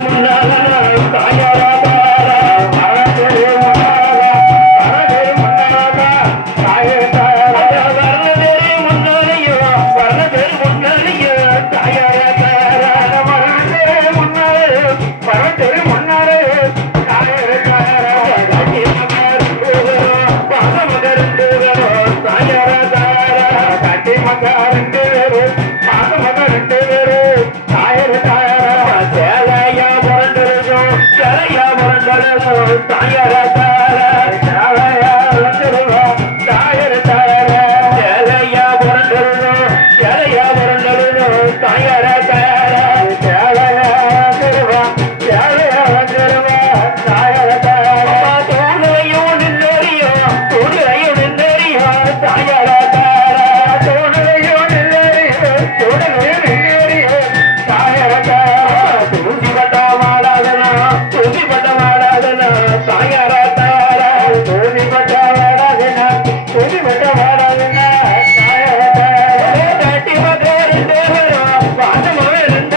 Yeah. தாயார